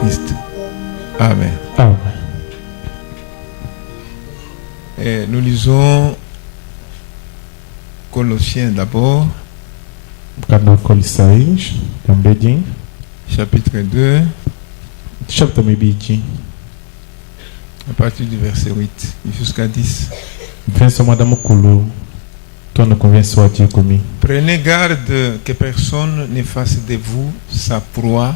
Christ. Amen. Amen. Et nous lisons Colossiens d'abord, Kanda Colossiens, Kambedin, chapitre 2, chapter mibiji. à partir du verset 8 jusqu'à 10. Vincent Madame Kulu, toi ne conviens soit Dieu commis. Prenez garde que personne ne fasse de vous sa proie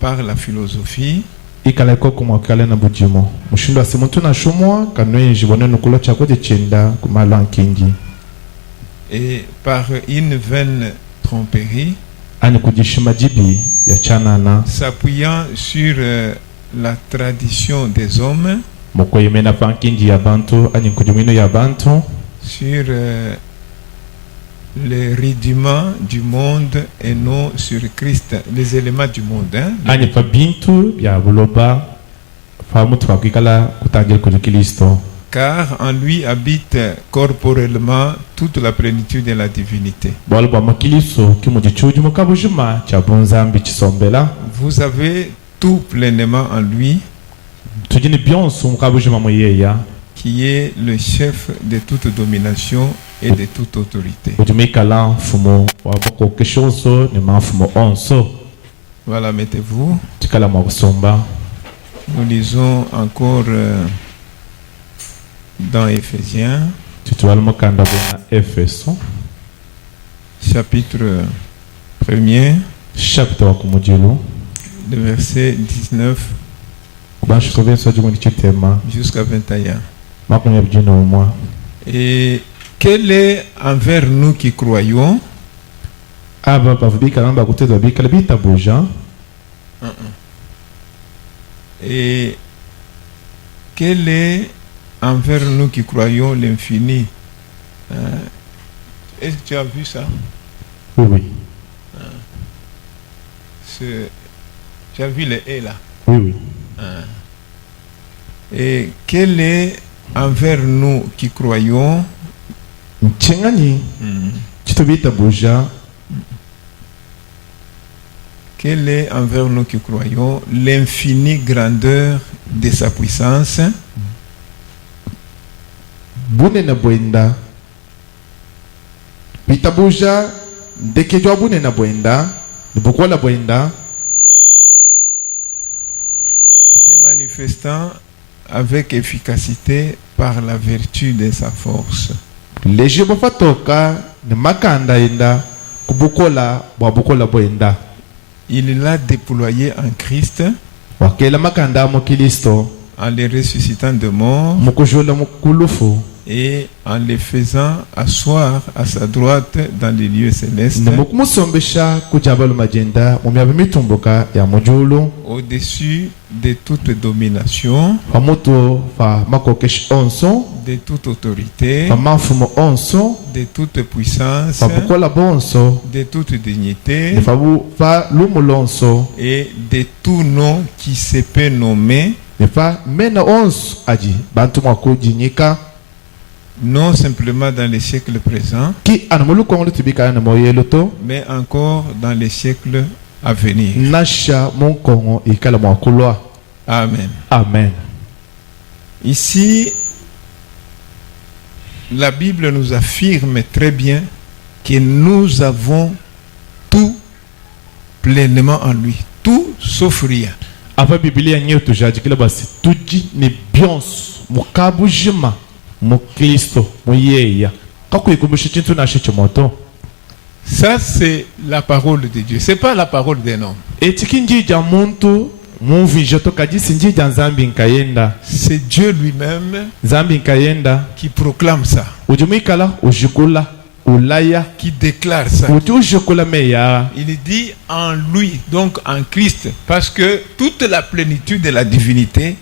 par la philosophie Ikala ko kuma kala na bujimo. Mushindo asimuntu na shumwa kanwe jibone nukulo chako de chenda kumala nkingi. et par une vaine tromperie, Ani kujishima jibi ya chanana. s'appuyant sur la tradition des hommes, Moko yemena pankingi ya bantu ani kujumino ya bantu. sur les rudiments du monde et non sur Christ, les éléments du monde. Hein? Ani pa bintu ya buloba fa mutu fakikala kutangel kujikilisto. Car en lui habite corporellement toute la plénitude de la divinité. Bolba makiliso kimujichuju mukabujuma cha bunzambi chisombela. Vous avez tout pleinement en lui, Tujini bionsu mukabujuma moyeya. qui est le chef de toute domination et de toute autorité. Ujumikala fumo waboko keshoso ni mafumo onso. Voilà, mettez-vous. Tikala mabusomba. Nous lisons encore dans Éphésiens, Titualmo kanda bona Efeso. chapitre 1er, Chapter wa kumujilu. le verset 19 Kubashi kovenso jumuni chitema. jusqu'à 21. Makunya bujino umwa. Et quel est envers nous qui croyons Aba bavubika namba kutezwa bikala bitabuja. et quel est envers nous qui croyons l'infini? Est-ce que tu as vu ça? Oui, oui. Tu as vu les et là? Oui, oui. Et quel est envers nous qui croyons Mchengani. Chito bitabuja. quelle est envers nous qui croyons l'infinie grandeur de sa puissance Bune na bwenda. Bitabuja. Ndekejwa bune na bwenda. Nibukola bwenda. se manifestant avec efficacité par la vertu de sa force. Leje bofatoka ni makanda enda. Kubukola wabukola bwenda. Il l'a déployé en Christ Wakela makanda mokilisto. en les ressuscitant de mort Mukujola mukulufu. et en les faisant asseoir à sa droite dans les lieux célestes, Mukumusombesha kujabalu majenda mumyabe mitumbuka ya mujulu. au-dessus de toute domination, Pamoto fa makokesh onso. de toute autorité, Pa mafumo onso. de toute puissance, Fa bukola bonso. de toute dignité Nefabu fa lumulonso. et de tout nom qui se peut nommer, Nefa mena onso aji bantu mwakujinyika. non simplement dans les siècles présents, Ki anamulu kongolo tibika na moyeloto. mais encore dans les siècles à venir. Nasha monkongo ikala mwakulwa. Amen. Amen. Ici, la Bible nous affirme très bien que nous avons tout pleinement en lui, tout sauf rien. Ava Biblia nyetu jajikila basi tuji ni bionsu mukabujima mukristo muyeya kakuyikumbusha chintu nashe chimoto. Ça, c'est la parole de Dieu. Ce n'est pas la parole d'un homme. Etikinjija muntu muvinja tokajisi njija nzambi nkayenda. C'est Dieu lui-même Nzambi nkayenda. qui proclame ça, Ujumikala ujikula ulaya. qui déclare ça. Ujikula meya. Il dit en lui, donc en Christ, parce que toute la plénitude de la divinité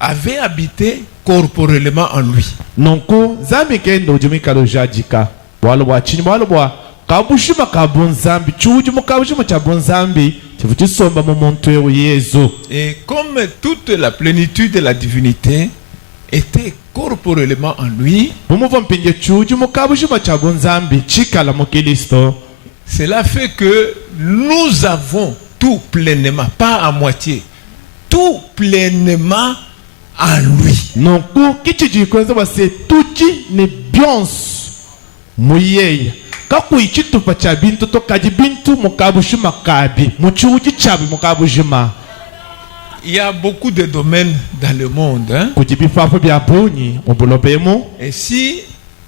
avait habité corporellement en lui. Nonko nzambi nkayenda ujumikala ujajika. Walwa chini walwa kabushima kabunzambi chujumu kabushima chabunzambi chivuchisomba mu muntu Yesu. Et comme toute la plénitude de la divinité était corporellement en lui, Mumuva mpinje chujumu kabushima chabunzambi chikala mu Kristo. cela fait que nous avons tout pleinement, pas à moitié, tout pleinement en lui. nonku kichijikwenza base tuchi ni byonso muyeya kakuichitupa cha bintu tokaji bintu mukabushima kabi muchuji chabi mukabujima. Il y a beaucoup de domaines dans le monde. Hein? Kujibifafu bya bunyi mubulobemo. Et si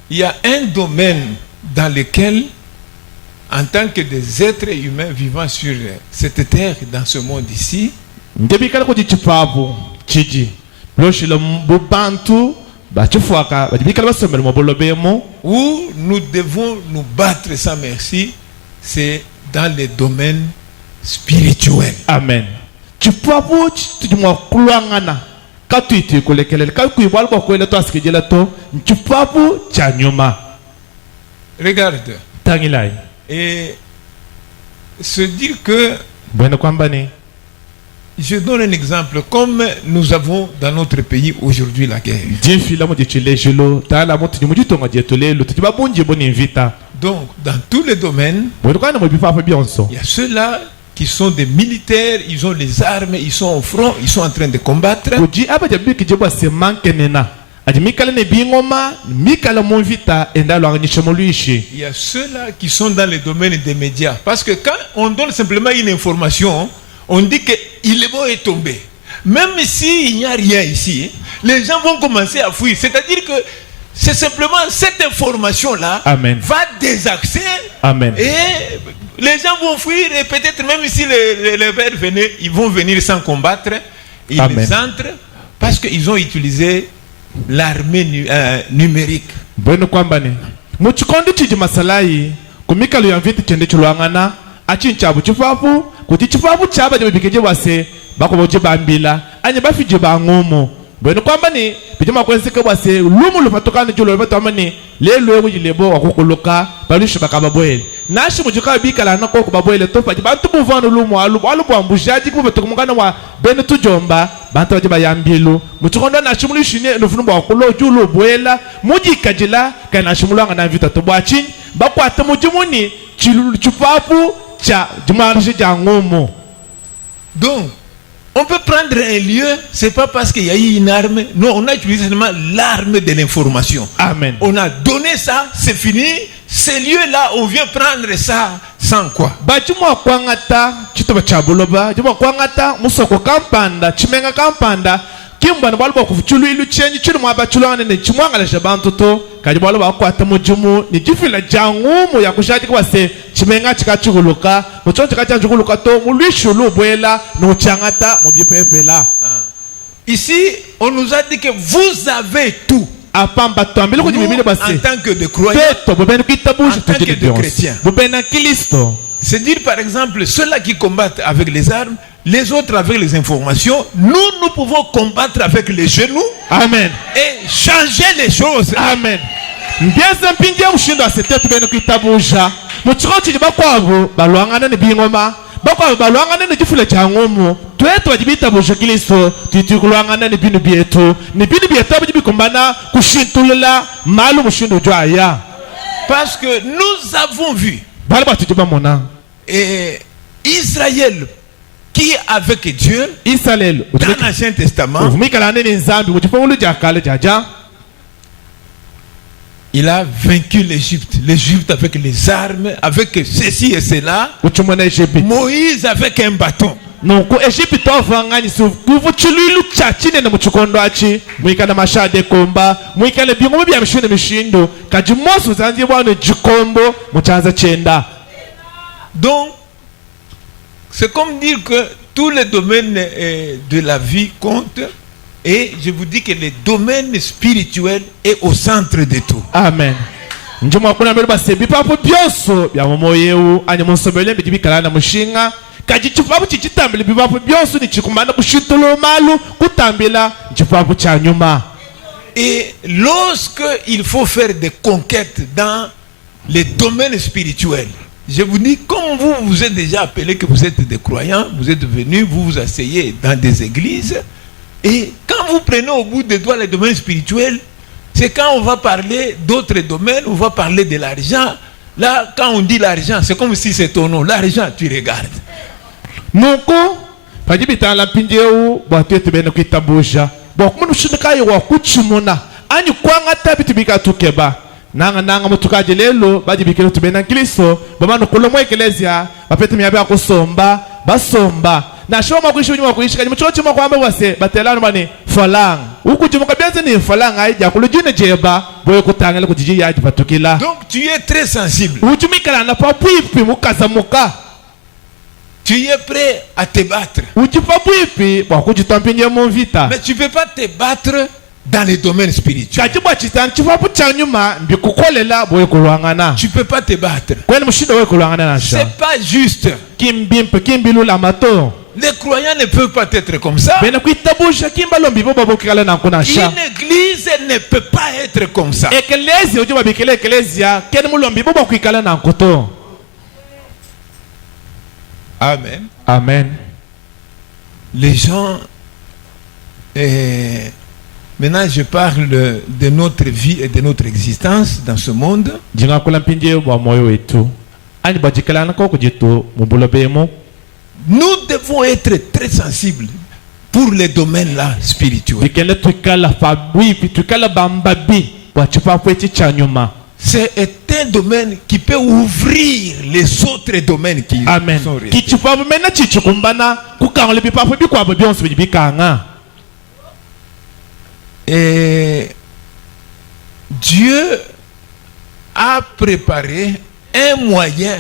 il y a un domaine dans lequel, en tant que des êtres humains vivant sur cette terre, dans ce monde ici, ndebikala kujichifafu chiji bloshilo mbubantu bachifuaka bajibikala basomero mubulobemo où nous devons nous battre sans merci, c'est dans les domaines spirituels. amen chipapu tujimwa kulwangana katuiti kulekelele kakuibwala kwa kwele to asikijela to chipapu cha nyuma. Regarde. Tangilai Et se dire que, bwene kwamba ni je donne un exemple, comme nous avons dans notre pays aujourd'hui la guerre. jifila mu jichilejilo tala mu tujimujitonga jetolelo tujibabunji boni vita. Donc, dans tous les domaines, bwene kwanda mu bifafu byonso il y a ceux-là qui sont des militaires, ils ont les armes, ils sont au front, ils sont en train de combattre. kuji abajabiki jebwa semankenena ajimikala ne bingoma mikala mu vita endalo angishemoluishi. Il y a ceux-là qui sont dans les domaines des médias. Parce que quand on donne simplement une information, on dit que Ilebo est tombé. Même s'il n'y a rien ici, les gens vont commencer à fuir. C'est-à-dire que c'est simplement cette information-là Amen. va désaxer. Amen. Et les gens vont fuir. Et peut-être même si les verts venaient, ils vont venir sans combattre. Ils Amen. entrent parce qu'ils ont utilisé l'armée numérique. bwene kwamba ni muchikondi chiji masalai kumikalo ya vita chende chulwangana achinchabu chifafu kuti chifafu chaba jebikije bwase bakoboje bambila anye bafije bangumu. bwene kwamba ni bijima kwensike bwase lumu lufatokana julo lufatomani lelo yilebo wakukuluka balusha bakababwele nashi mujika bikala na koko babwele tofa bantu buvano lumu alu bwambujaji kuba tokumukana wa bene tujomba bantu baje bayambilu muchikondo na shimulishine nufunu bwakulo julo bwela mujikajila kana shimulanga na vita tobwachi bakwata mujimuni chipapu cha jumanashi jangumu. Donc, on peut prendre un lieu, c'est pas parce qu'il y a eu une arme. Non, on a utilisé seulement l'arme de l'information. Amen. On a donné ça, c'est fini. Ces lieux-là, on vient prendre ça sans quoi? Bachimwa kwangata chitoba chabuloba jimwa kwangata musoko kampanda chimenga kampanda kimbana balba kufuchulu ilu chenyi chulu mwabachulana ne chimwangala shabantu to kajibalo bakwata mujumu ni jifila jangumu ya kushaji kwase chimenga chikachuguluka muchonje kachanguluka to mulwishulu bwela no changata mubyepepela. Ici, on nous a dit que vous avez tout. Apamba twambile Nous, kujimimile basi en tant que de croyants, peto bubeni kitabushi en tant que tujili de byonse chrétiens. bubena kilisto. C'est dire par exemple, ceux-là qui combattent avec les armes, les autres avec les informations, nous pouvons combattre avec les genoux Amen. et changer les choses. Amen. Mbiasa mpindia mushindo asetetu bene kuitabusha muchiko chiji bakwabo balwangana ne bingoma bakwabo balwangana ne jifula changomo twetu wajibita busha kiliso titikulwangana ne binu bietu ni binu bietu abijibikombana kushintulula malu mushindo jwaya. Parce que nous avons vu bali batujiba mona Israël qui est avec Dieu Israël dans l'Ancien Testament, uvumikala nene nzambi mujifungulu jakale jaja. il a vaincu l'Égypte avec les armes, avec ceci et cela. uchumwana Egypte Moïse avec un bâton. nuko Egypte ovanganyisa kuvuchuluilu chachine na muchikondo achi mwikala mashade komba mwikala bingomo bya mishune mishindo kaji moso zanzi bwana jikombo muchanza chenda. Donc, c'est comme dire que tous les domaines de la vie comptent. Et je vous dis que le domaine spirituel est au centre de tout. Amen. Njuma kuna mbele base bipapo byoso bya momoyeu anya monsobele bijibikala na mushinga kaji chipapo chichitambile bipapo byoso ni chikumana kushitulo malu kutambila chipapo cha nyuma. Et lorsque il faut faire des conquêtes dans les domaines spirituels, je vous dis, comme vous êtes déjà appelé que vous êtes des croyants, vous êtes venus, vous vous asseyez dans des églises, et quand vous prenez au bout des doigts les domaines spirituels, c'est quand on va parler d'autres domaines, on va parler de l'argent. Là, quand on dit l'argent, c'est comme si c'est ton nom. L'argent, tu regardes. nuko pajibitala mpinjeu bwatete bene kuitabusha bwakumunu shindikaye wa kuchimuna ani kwanga tabi tubika tukeba nanga mutukaje lelo bajibikelo tubena Kristo bamano kulomo ekelezia bapete myabe kusomba basomba na shoma kuishi nyuma kuishi kanye muchocho makwamba wase batelano bane falang ukujuma kabyanze ni falang aija kulujine jeba boye kutangela kujiji yaji patukila. Donc tu es très sensible. Ujumikala na papuipi mukazamuka. Tu es prêt à te battre. Mais tu ne peux pas te battre dans les domaines spirituels. Tu ne peux pas te battre. C'est pas juste. Les croyants ne peuvent pas être comme ça. Une église ne peut pas être comme ça. Amen. Amen. Les gens, maintenant je parle de notre vie et de notre existence dans ce monde. Nous devons être très sensibles pour les domaines là spirituels. C'est un domaine qui peut ouvrir les autres domaines qui sont restés. Et Dieu a préparé un moyen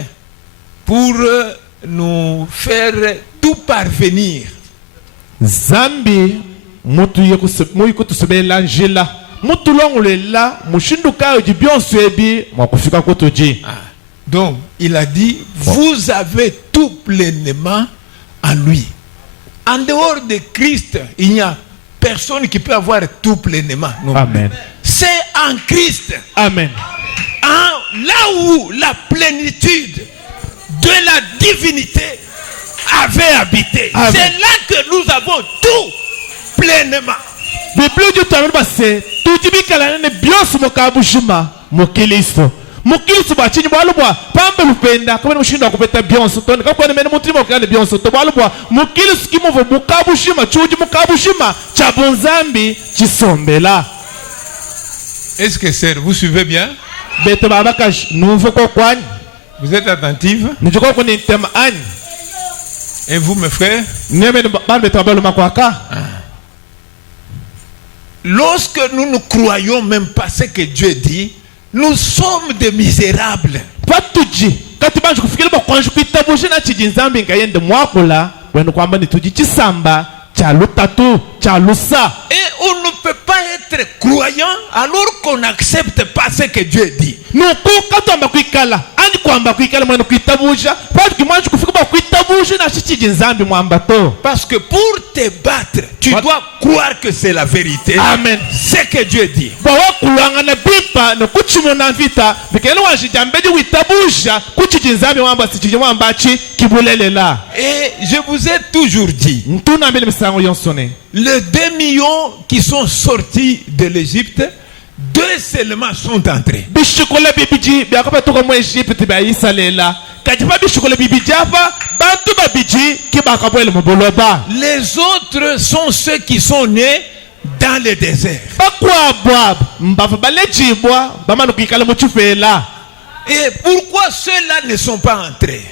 pour nous faire tout parvenir. Zambi mutu yekutusebela njila mutulongolela mushinduka ojibionsebi mwakufika kotoji. Donc il a dit vous avez tout pleinement en lui. En dehors de Christ, il n'y a personne qui peut avoir tout pleinement. Non. Amen. C'est en Christ. Amen. Là où la plénitude de la divinité avait habité. C'est là que nous avons tout pleinement. Mukilisu bachinyi bwalubwa pambe lupenda kama mushinda kupeta bionso toni kakwane mene mutima okane bionso to bwalubwa mukilisu kimuvo mukabushima chuji mukabushima chabonzambi chisombela. Est-ce que c'est vous suivez bien? Bete babakash numvo ko kwani. Vous êtes attentive? Nijoko ko ni tema ani. Et vous mes frères? Neme bambe tabalo makwaka. Lorsque nous ne croyons même pas ce que Dieu dit, nous sommes des misérables. Patuji katibanju kufikira bakwanju kwitabuje na chijinzambi ngayende mwakula wenu kwamba nituji chisamba cha lutatu cha lusa. Et on ne peut pas être croyant alors qu'on n'accepte pas ce que Dieu dit. Nuku katamba kwikala ani kwamba kwikala mwenu kwitabuje patu kimwanju kufikira kwitabuje na chijinzambi mwamba to. Parce que pour te battre, tu dois croire que c'est la vérité. Amen. C'est que Dieu dit. Bawakulanga bipa no kuchimona vita bikelo wajijambeji witabusha kuchijinzambi mwamba sichije mwamba chi kibulelela. Et je vous ai toujours dit, les 2 millions qui sont sortis de l'Égypte, 2 seulement sont entrés. Les autres sont ceux qui sont nés dans le désert. Et pourquoi ceux-là ne sont pas entrés?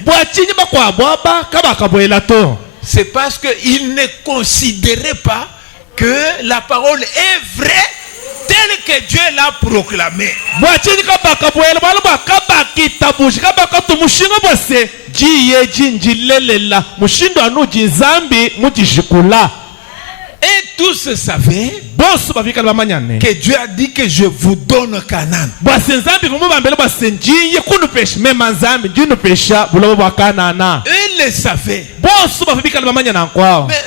C'est parce qu'ils ne considéraient pas que la parole est vraie telle que Dieu l'a proclamée. Et tous savaient que Dieu a dit que je vous donne Canaan. Eux le savaient. Mais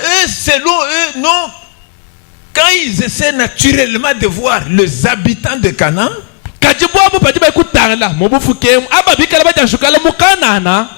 eux, selon eux, non. Quand ils essaient naturellement de voir les habitants de Canaan,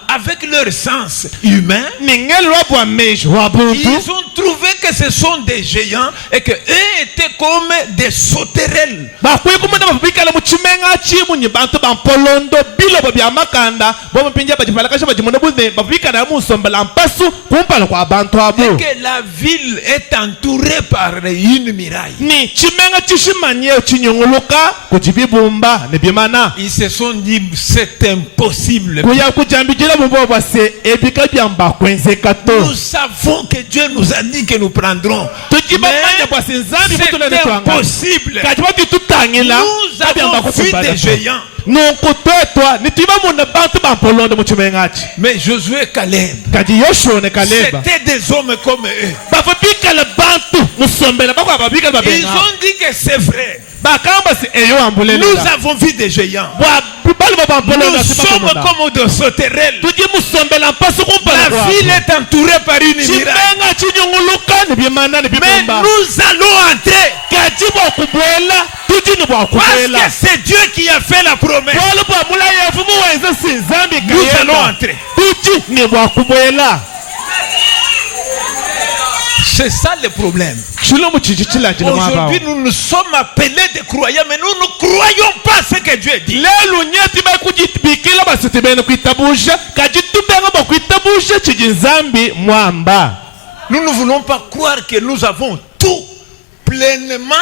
avec leur sens humain, ningelo wa mejo wa buntu ils ont trouvé que ce sont des géants et que eux étaient comme des sauterelles. bakwiye kumunda bafubikala mu chimenga chimu nyi bantu bampolondo bilobo bya makanda bo mpinja bajipalakasha bajimono buze bafubikala mu sombala mpasu kumpala kwa bantu abo. Et que la ville est entourée par une muraille. Ni chimenga chishimanye chinyonguluka kujibibumba ne bimana. Ils se sont dit c'est impossible. Kuya kujambijira bumbo bwase ebika byamba kwenzekato. Nous savons que Dieu nous a dit que nous prendrons. Mais c'est impossible. Nous avons vu des géants. Mais Josué et Caleb, c'était des hommes comme eux. Ils ont dit que c'est vrai. Nous avons vu des géants. Nous sommes comme des sauterelles. La ville est entourée par une muraille. Mais nous allons entrer. Parce que c'est Dieu qui a fait la promesse. Nous allons entrer. C'est ça le problème. Aujourd'hui, nous sommes appelés des croyants, mais nous ne croyons pas ce que Dieu dit. Nous ne voulons pas croire que nous avons tout pleinement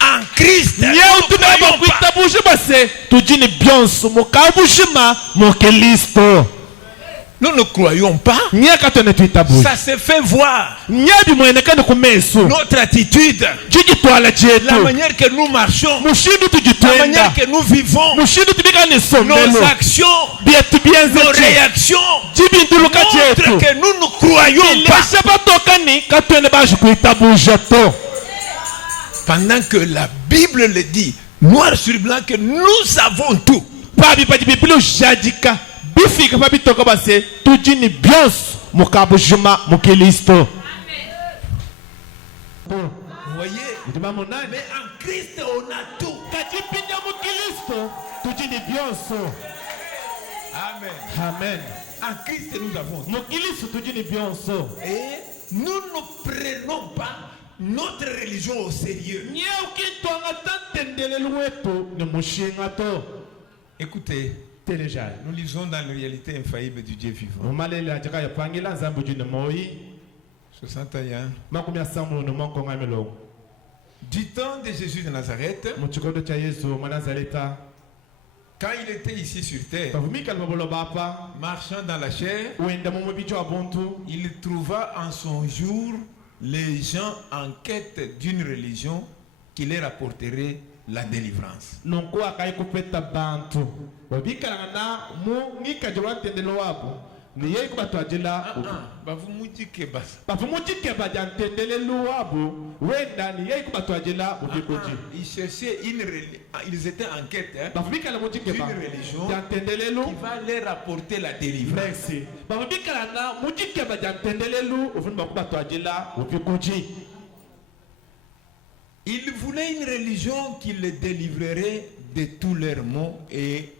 en Christ. Nous ne croyons pas. Nous ne croyons pas. Ça se fait voir. Notre attitude, la manière que nous marchons, la manière que nous vivons, nos actions, nos réactions montrent que nous ne croyons pas. Pendant que la Bible le dit, noir sur blanc, que nous avons tout. Bifika babitoka base tujini bios mukabujuma mukilisto. Vous voyez? Mais en Christ on a tout. Kajipinya mukilisto tujini bios. Amen. Amen. En Christ nous avons tout. Mukilisto tujini bios. Et nous ne prenons pas notre religion au sérieux. Écoutez. Nous lisons dans la réalité infaillible du Dieu vivant. 61. Du temps de Jésus de Nazareth, quand il était ici sur terre, marchant dans la chair, il trouva en son jour les gens en quête d'une religion qui leur apporterait la délivrance. Ils cherchaient ils étaient en quête d'une religion qui va leur apporter la délivrance. Ils voulaient une religion qui les délivrerait de tous leurs maux et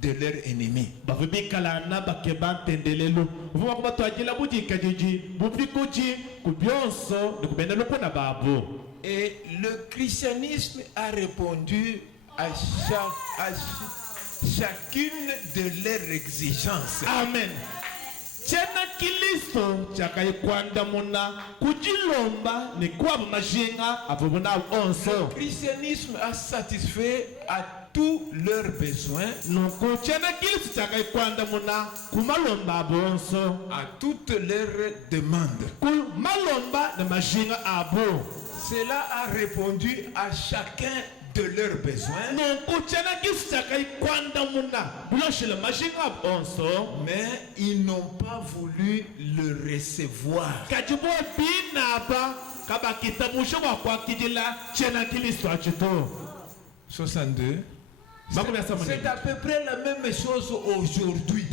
de leurs ennemis. Et le christianisme a répondu à chacune de leurs exigences. Amen. Le christianisme a satisfait à tous leurs besoins, à toutes leurs demandes. Cela a répondu à chacun de leurs besoins, mais ils n'ont pas voulu le recevoir. 62. C'est à peu près la même chose aujourd'hui.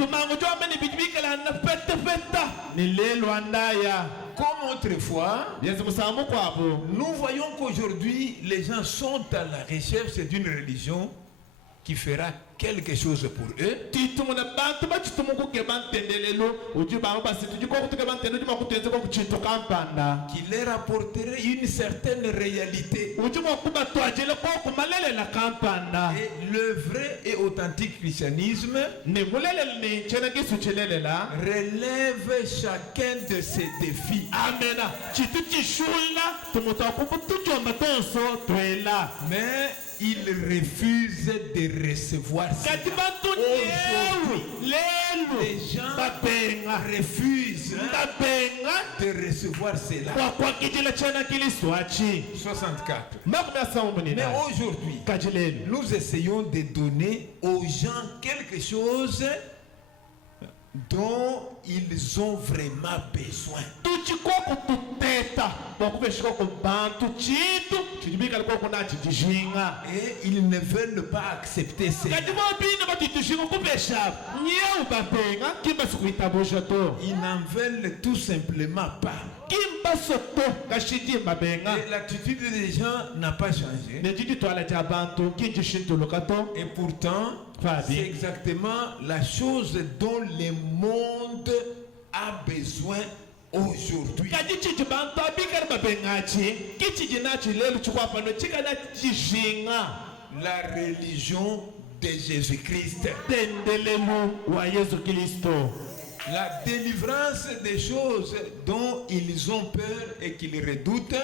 Comme autrefois, nous voyons qu'aujourd'hui, les gens sont à la recherche d'une religion qui fera quelque chose pour eux. Qui leur apporterait une certaine réalité. Et le vrai et authentique christianisme relève chacun de ces défis. Mais il refuse de recevoir cela. Aujourd'hui, les gens refusent de recevoir cela. 64. Mais aujourd'hui, nous essayons de donner aux gens quelque chose dont ils ont vraiment besoin. Et ils ne veulent pas accepter cela. Ils n'en veulent tout simplement pas. Et l'attitude des gens n'a pas changé. Et pourtant, c'est exactement la chose dont le monde a besoin aujourd'hui. La religion de Jésus-Christ. La délivrance des choses dont ils ont peur et qu'ils redoutent.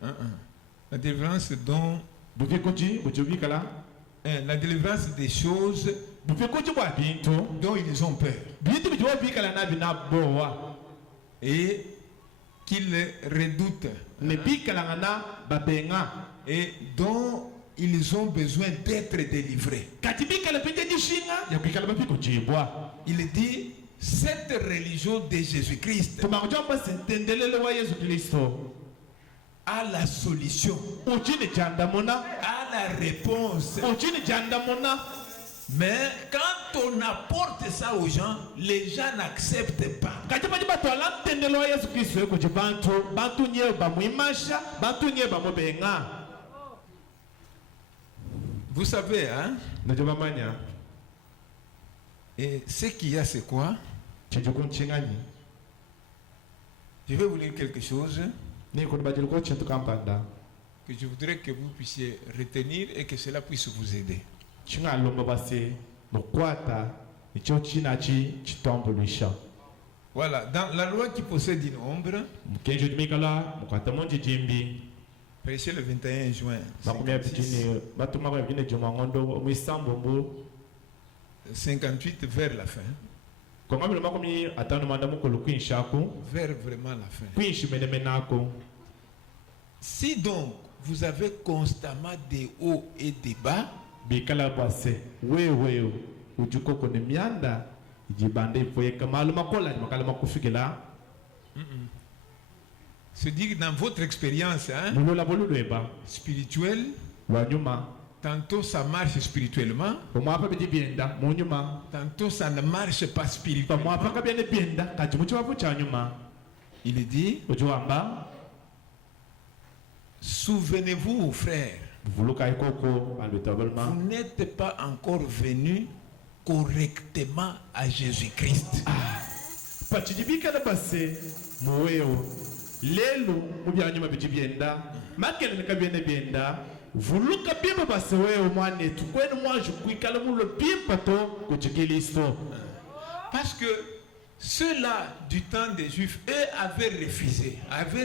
La délivrance dont la délivrance des choses dont ils ont peur et qu'ils redoutent et dont ils ont besoin d'être délivrés. Il dit cette religion de Jésus-Christ a la solution, a la réponse. Mais quand on apporte ça aux gens, les gens n'acceptent pas. Vous savez, hein? Et ce qu'il y a, c'est quoi? Je vais vous lire quelque chose que je voudrais que vous puissiez retenir et que cela puisse vous aider. Voilà, dans la loi qui possède une ombre, prêché le 21 juin 58 vers la fin. Vers vraiment la fin. Si donc vous avez constamment des hauts et des bas, se dire dans votre expérience spirituelle, tantôt ça marche spirituellement, tantôt ça ne marche pas spirituellement. Il dit, souvenez-vous, frères, vous n'êtes pas encore venus correctement à Jésus-Christ. Parce que ceux-là du temps des Juifs, eux avaient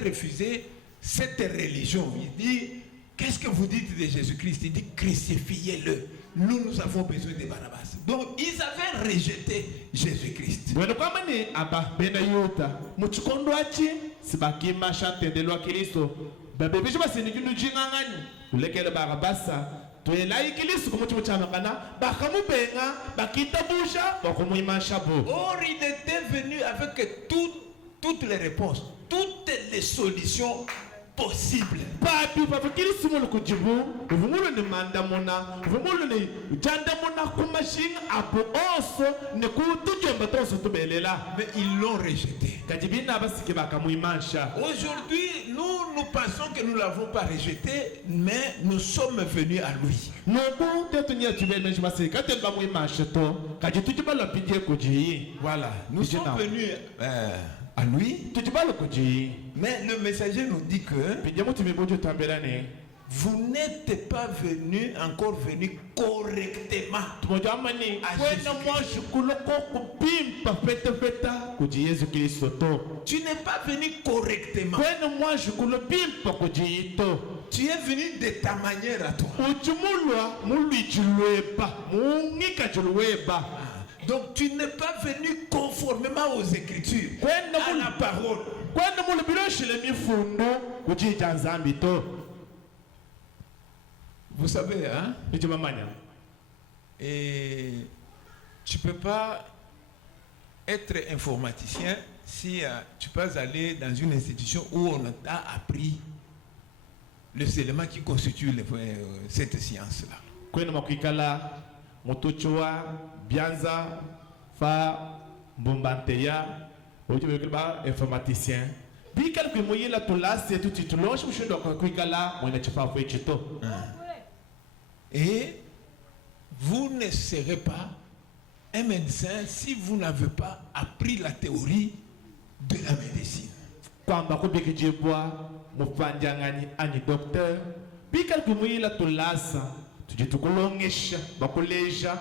refusé cette religion. Il dit, qu'est-ce que vous dites de Jésus-Christ? Il dit, crucifiez-le. Nous avons besoin de Barabbas. Donc ils avaient rejeté Jésus-Christ. Or il était venu avec toutes les réponses, toutes les solutions possible. papi pafikiri simulu kujibu vumulu ni mandamona vumulu ni jandamona kumashinga apo oso ne kutujomba toso tubelela Mais ils l'ont rejeté. kajibina basike bakamuimansha. Aujourd'hui, nous pensons que nous ne l'avons pas rejeté, mais nous sommes venus à lui. Nobu tetunya tubemeshi basika temba muimansha to kajitujiba lapidie kuji. Voilà, nous sommes venus à lui. Tujibalo kuji. Mais le messager nous dit que vous n'êtes pas venu, encore venu correctement. Tu n'es pas venu correctement. Tu es venu de ta manière à toi. Donc tu n'es pas venu conformément aux Écritures, à la parole. Vous savez, hein? Et tu peux pas être informaticien si tu peux aller dans une institution où on t'a appris les éléments qui constituent cette science-là. Motochoa, Bianza, Fa, Bombanteya, Ojoba, informaticien. Bikal que moyen la tola, c'est tout titulon, je me suis dit que là, on est pas fait chito. Et vous ne serez pas un médecin si vous n'avez pas appris la théorie de la médecine. Quand on a dit que bois, mon fanjangani, ani docteur, Bikal que moyen la tola, tu te colonges, bakoleja,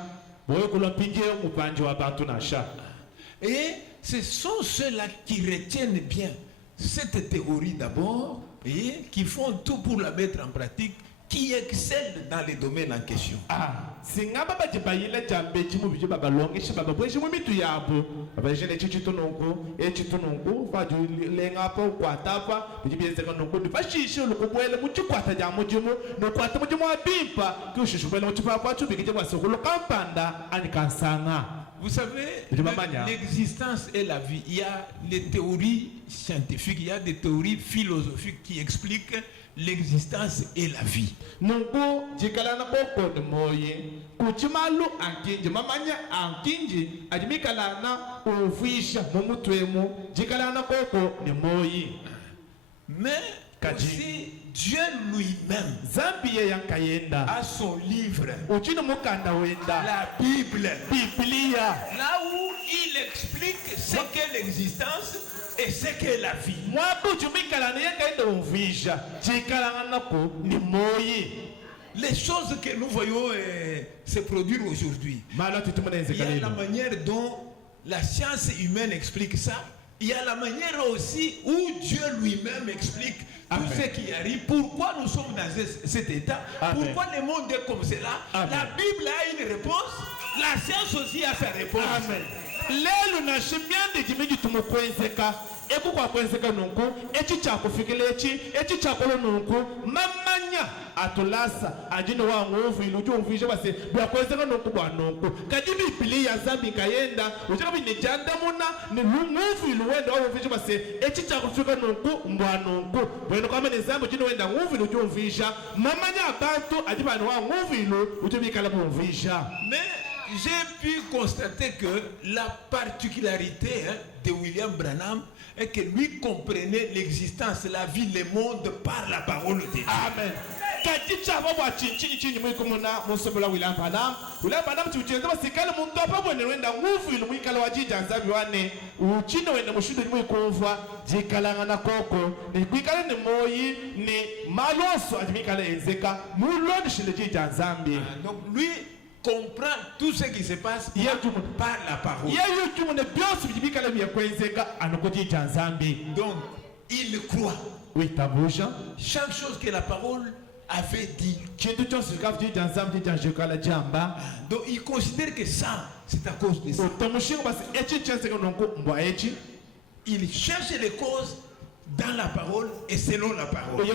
et ce sont ceux-là qui retiennent bien cette théorie d'abord et qui font tout pour la mettre en pratique, qui excellent dans les domaines en question. Ah, si ngaba bajibayila jambe jimu bije babalongesha bababweje mu mitu yabo babajene chichitonongo echitonongo faju lenga pa kwatapa bijibiyenze kanongo difashishe lokubwele muchikwata jamu jimu no kwata mujimu abimpa kushishubele muchifa kwachu bikije kwasokolo kampanda anikansanga. Vous savez, l'existence et la vie, il y a les théories scientifiques, il y a des théories philosophiques qui expliquent l'existence et la vie. Nungu jikalana boko de moye kuchimalu ankinji mamanya ankinji adimikalana ufisha mumutwemu jikalana boko de moye. Mais aussi Dieu lui-même a son livre, la Bible, là où il explique ce qu'est l'existence et ce qu'est la vie. Les choses que nous voyons se produire aujourd'hui, il y a la manière dont la science humaine explique ça. Il y a la manière aussi où Dieu lui-même explique tout ce qui arrive. Pourquoi nous sommes dans cet état? Amen. Pourquoi le monde est comme cela? Amen. La Bible a une réponse. La science aussi a sa réponse. Amen. Lelo na shimya de jimiji tumukwenzeka eku kwa kwenzeka nunku echi chako fikelechi echi chako nunku mamanya atolasa ajino wa ngovu ilujo mvisha base bya kwenzeka nunku bwa nunku kajibi biblia ya zambi kayenda ujaka bine janda muna ni ngovu iluwenda wa mvisha base echi chako fika nunku mbwa nunku bweno kama ni zambi jino wenda ngovu ilujo mvisha mamanya abantu ajiba wa ngovu ilu ujobi kala mvisha. Mais j'ai pu constater que la particularité de William Branham est que lui comprenait l'existence, la vie, le monde par la parole de Dieu. Amen. William Branham tucheza basikala muntu apabone wenda nguvu ilu mwikala wajija nzabi wane uchino wenda mushudo nimwe kumva jikalanga na koko ni kwikala ni moyi ni maloso ajimikala enzeka mulodi shile jija nzambi. Donc lui comprend tout ce qui se passe par la parole. Donc il croit. Oui, chaque chose que la parole avait dit. Donc il considère que ça, c'est à cause de ça. Il cherche les causes dans la parole et selon la parole.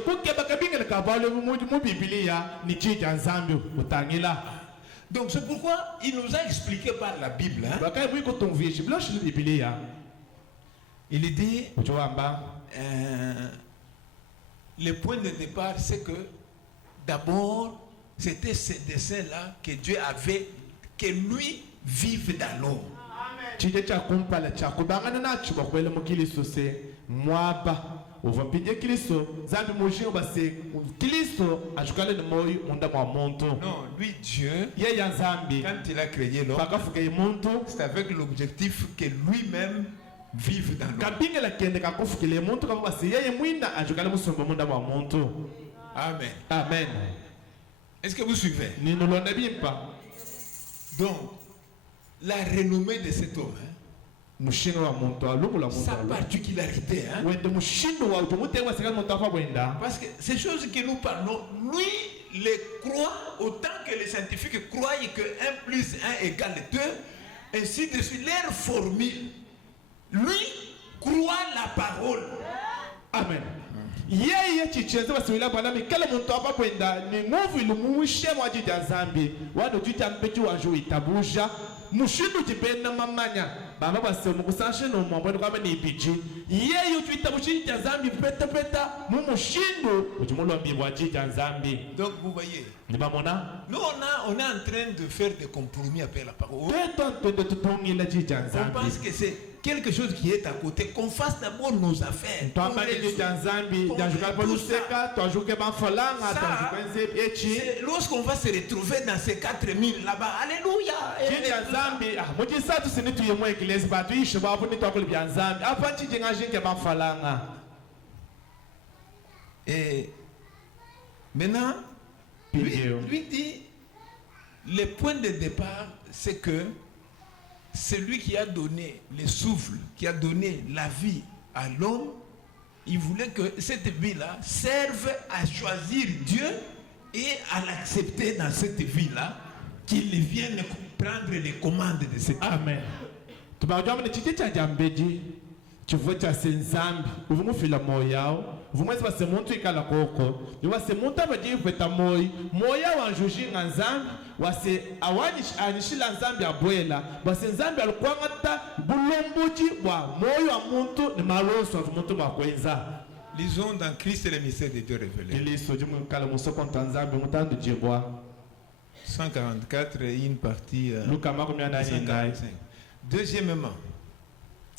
Donc c'est pourquoi il nous a expliqué par la Bible. Il dit le point de départ, c'est que d'abord, c'était ces desseins-là que Dieu avait, que lui vive dans l'homme. chije chakumpala chakubangana nacho bakwele mukiliso se mwaba uvampinje kiliso zambi mujingo base kiliso achukale ni moyo munda mwa muntu. Non, lui Dieu, ye ya zambi quand il a créé l'homme, pakafuke muntu c'est avec l'objectif que lui-même vive dans l'homme. kabinge la kende kakufukile muntu kama base yeye mwinda achukale musombo munda mwa muntu. Amen. Amen. Est-ce que vous suivez? Ninulonde bimpa. Donc, la renommée de cet homme, hein, Mushino wa muntu alubula muntu sa alu. particularité, hein, Wende mushino wa ujumute wa sika muntu afa wenda. parce que ces choses que nous parlons, lui les croit autant que les scientifiques croient que 1 plus 1 égale 2, ainsi de suite, leur formule. Lui croit la parole. Amen. Yeye chicheze basiwila bwana mikala muntu afa kwenda ni nguvu ilumuwishe mwa jija zambi wano jija mpechi wanju itabuja mushindu jibena mamanya baba base mukusashe no mwamboni kwame ni ibiji yeye utuita jija zambi peta peta mu mushindu ujumulo mbibwa jija zambi. Donc vous voyez, Ni bamona nous on est en train de faire des compromis avec la parole. teto de tutongi la jija On zambi pense que c'est quelque chose qui est à côté, qu'on fasse d'abord nos affaires. twamba ni jija zambi jajuka poluseka twajuke bafalanga twajukenze echi. C'est lorsqu'on va se retrouver dans ces 4000 là-bas, alléluia. Jija zambi mujisatu sinituye mu eglise batu isho babu nitwakuli bya zambi apa chijinga jinke bafalanga. Et maintenant, lui dit, le point de départ, c'est que celui qui a donné le souffle, qui a donné la vie à l'homme, il voulait que cette vie-là serve à choisir Dieu et à l'accepter dans cette vie-là, qu'il vienne prendre les commandes de cette vie. Amen. Tubajwa mne chiche cha jambeji chivuo cha senzambi uvumu fila moyao uvumwezi base muntu ikala koko wase muntu abajiveta moya wanjuji nga nzambi wase anishila nzambi abwela wase nzambi alukwangata bulombuji wa moyo wa muntu ni maloso wa muntu wakwenza. Lisons dans Christ le mystère de Dieu révélé. Iliso jimu kala musoko ntanzambi mutandu jibwa 144 et une partie Luka makumi anani 145. Deuxièmement,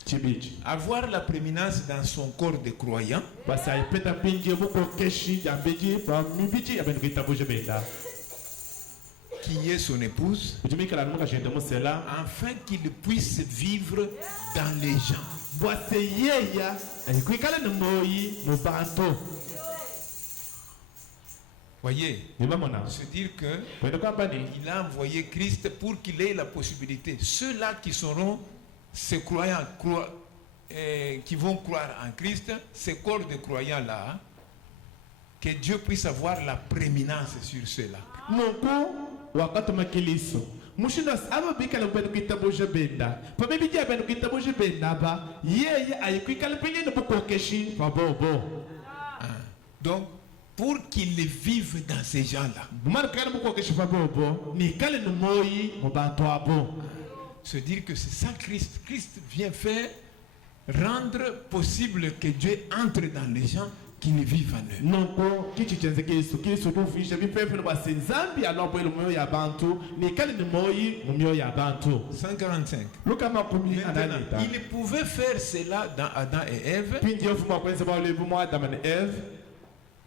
chibichi avoir la prééminence dans son corps de croyant, basi aipeta pinji buko keshi jambeji pa mibichi abenu kitabuje benda qui est son épouse, ujumikala nuka jende musela afin qu'il puisse vivre dans les gens. bwase yeya kwikala ni moyi mu bantu. Voyez, Nibamona se dire que kwenda kwamba ni il a envoyé Christ pour qu'il ait la possibilité, ceux-là qui seront ces croyants, qui vont croire en Christ, ces corps de croyants-là, que Dieu puisse avoir la prééminence sur ceux-là. Mungu wakati makiliso mushindo aba bikala kwenda kitabuje benda pamebiji abenu kitabuje benda ba yeye ayikwikala pengine buko keshi babobo. Donc, pour qu'ils vivent dans ces gens-là, se dire que c'est ça Christ. Christ vient faire, rendre possible que Dieu entre dans les gens qui ne vivent en eux. 145. Maintenant, il pouvait faire cela dans Adam et Ève,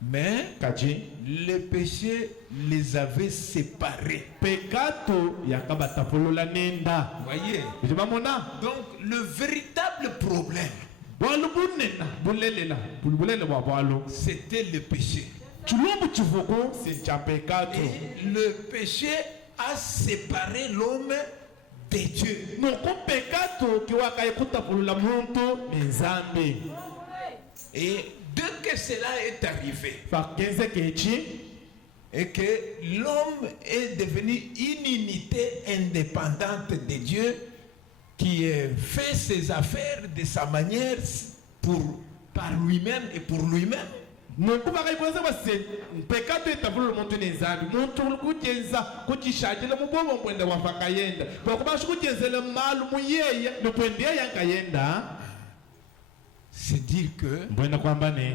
mais le péché les avait séparés. Voyez. Donc le véritable problème, c'était le péché. Et le péché a séparé l'homme de Dieu. Et dès que cela est arrivé, et que l'homme est devenu une unité indépendante de Dieu, qui fait ses affaires de sa manière par lui-même et pour lui-même, c'est dire que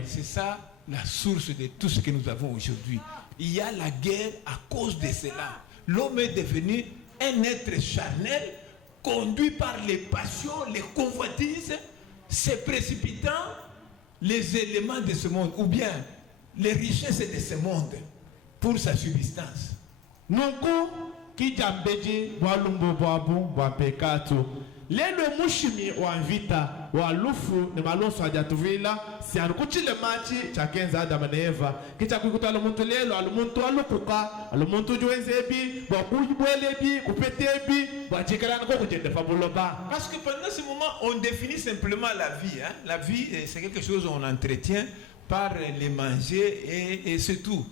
c'est ça la source de tout ce que nous avons aujourd'hui. Il y a la guerre à cause de cela. L'homme est devenu un être charnel, conduit par les passions, les convoitises, se précipitant les éléments de ce monde, ou bien les richesses de ce monde pour sa subsistance. Nonko kijambeji walumbo bwabu bwapekatu lelo mushimi wa vita wa lufu ni malonso ajatuvila si arukuchile machi chakenza Adam na Eva kicha kuikuta lumuntu lelo alumuntu alukuka alumuntu juenzebi bwakujibwelebi kupetebi bwachikalana ko kujende fabuloba. Parce que pendant ce moment on définit simplement la vie, hein? La vie c'est quelque chose qu'on entretient par les manger et c'est tout.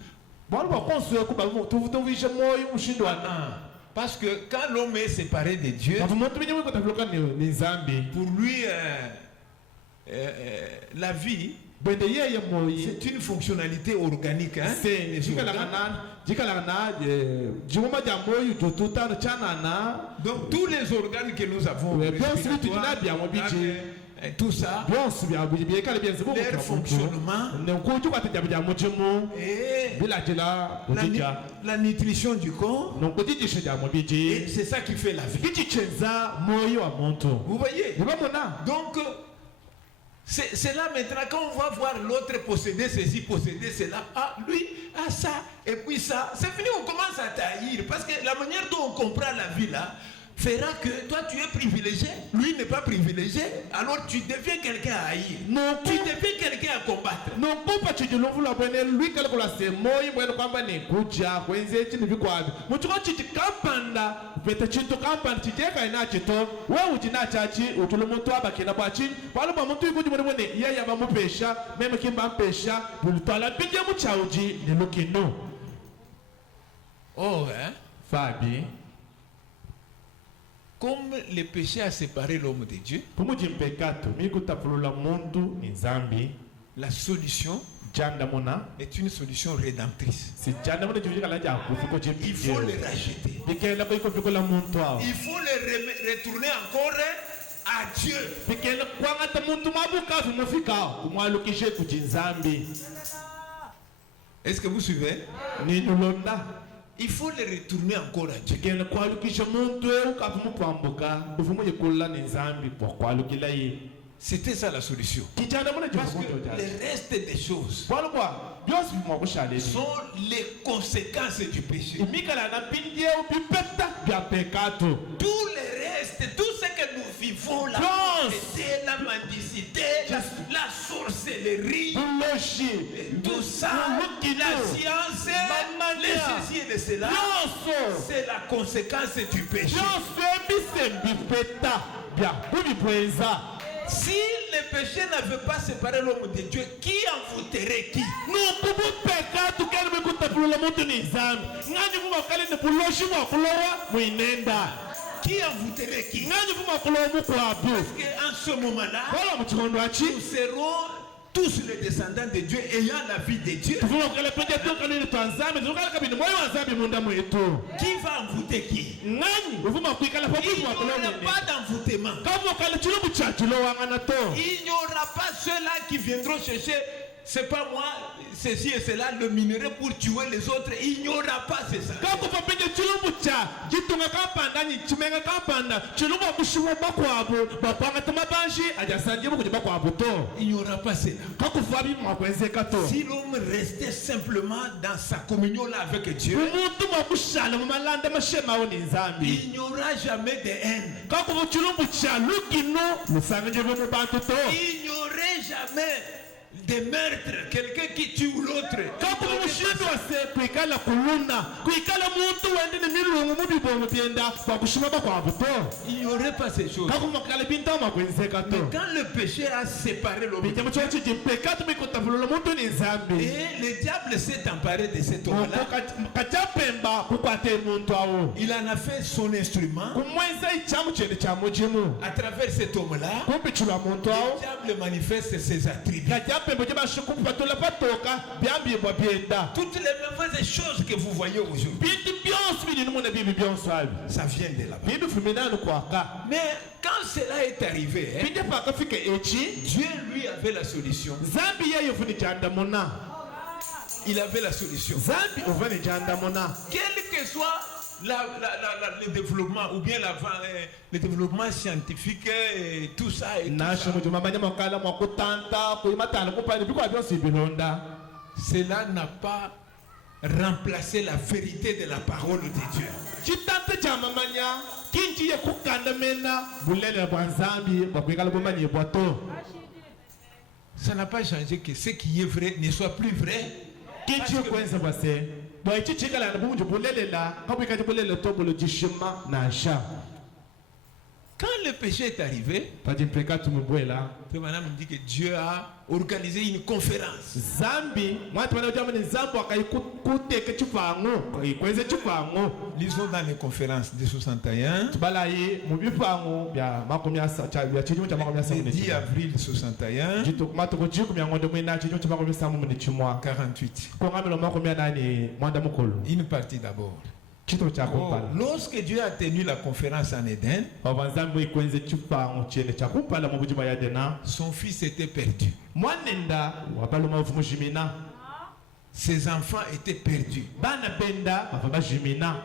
Parce que quand l'homme est séparé de Dieu, pour lui, la vie, c'est une fonctionnalité organique. Hein? Donc tous les organes que nous avons, tout ça, leur fonctionnement et la nutrition du corps, et c'est ça qui fait la vie. Vous voyez? Donc c'est là maintenant quand on va voir l'autre posséder ceci, posséder cela, ah lui a ça et puis ça, c'est fini, on commence à taillir parce que la manière dont on comprend la vie là fera que toi tu es privilégié, lui n'est pas privilégié, alors tu deviens quelqu'un à haïr. Non, tu deviens quelqu'un à combattre. Non, pas tu ne voulais pas lui quelque chose c'est moi il quand même kuja kwenze chini vikwabi. Mutuko chiti kampanda, pete chinto kampanda chiteka ina chito, wewe ujina chachi utulo muntu abakina bwachi, palo ba muntu ikuji mwene yeye abamupesha, meme kimba mpesha, bulutala bidye muchauji ni lukino. Oh hein, Fabi. Comme le péché a séparé l'homme de Dieu, la solution est une solution rédemptrice. Il faut le racheter. Il faut le retourner encore à Dieu. Est-ce que vous suivez? Il faut le retourner encore à Dieu. C'était ça la solution. Parce que le reste des choses sont les conséquences du péché. Tout le reste, tout ce que nous vivons là, c'est la mendicité, la sorcellerie, tout ça, la science, les ceci et de cela, c'est la conséquence du péché. Si le péché n'avait pas séparé l'homme de Dieu, qui envoûterait qui? Qui envoûterait qui? Parce qu'en ce moment-là, nous serons tous les descendants de Dieu ayant la vie de Dieu. Qui va envoûter qui? Il n'y aura pas d'envoûtement. Il n'y aura pas ceux-là qui viendront chercher, c'est pas moi, ceci et cela, le minerai pour tuer les autres. Il n'y aura pas c'est ça. Il n'y aura pas cela. Si l'homme restait simplement dans sa communion là avec Dieu, il n'y aura jamais de haine. Il n'y aurait jamais de meurtre, quelqu'un qui tue l'autre. Il n'y aurait pas ces choses. Mais quand le péché a séparé l'homme, et le diable s'est emparé de cet homme-là, il en a fait son instrument. À travers cet homme-là, le diable manifeste ses attributs. Toutes les mauvaises choses que vous voyez aujourd'hui, ça vient de là-bas. Mais quand cela est arrivé, Dieu lui avait la solution. il avait la solution. zambi uvane janda mona Quel que soit le développement ou bien le développement scientifique et tout ça et tout na ça, shimo juma banya makala mwakutanta kuimatana kupani biko abyosi bilonda cela n'a pas remplacé la vérité de la parole de Dieu. chitante cha mamanya kinchi ye kukandamena bulele bwa nzambi bakwikala bomanye bwato Ça n'a pas changé que ce qui est vrai ne soit plus vrai. kinchi kwenza bwase bwa ichi chikala na bumunju bulele la kabwika bulele to bolo jishima na sha Quand le péché est arrivé, pajimpeka tumubwela le madame me dit que Dieu a organisé une conférence. zambi mwatu wana ujama ni zambu akaikuteke chifango ikwenze chifango Lisons dans les conférences de 61, tubalayi mubifango bya makumi bya chinyumu cha makumi le asamu 10 avril 61, jito kumatuko jiku myangondo mwina chinyumu cha makumi asamu muni chimwa 48. kongamilo makumi anani mwanda mukulu Une partie d'abord. chito cha Oh, kumpala lorsque Dieu a tenu la conférence en Éden, babanzambi ikwenze chifango chene cha kumpala mu bujima ya dena son fils était perdu. mwanenda wabaluma uvumu jimina Ses enfants étaient perdus. bana benda bava bajimina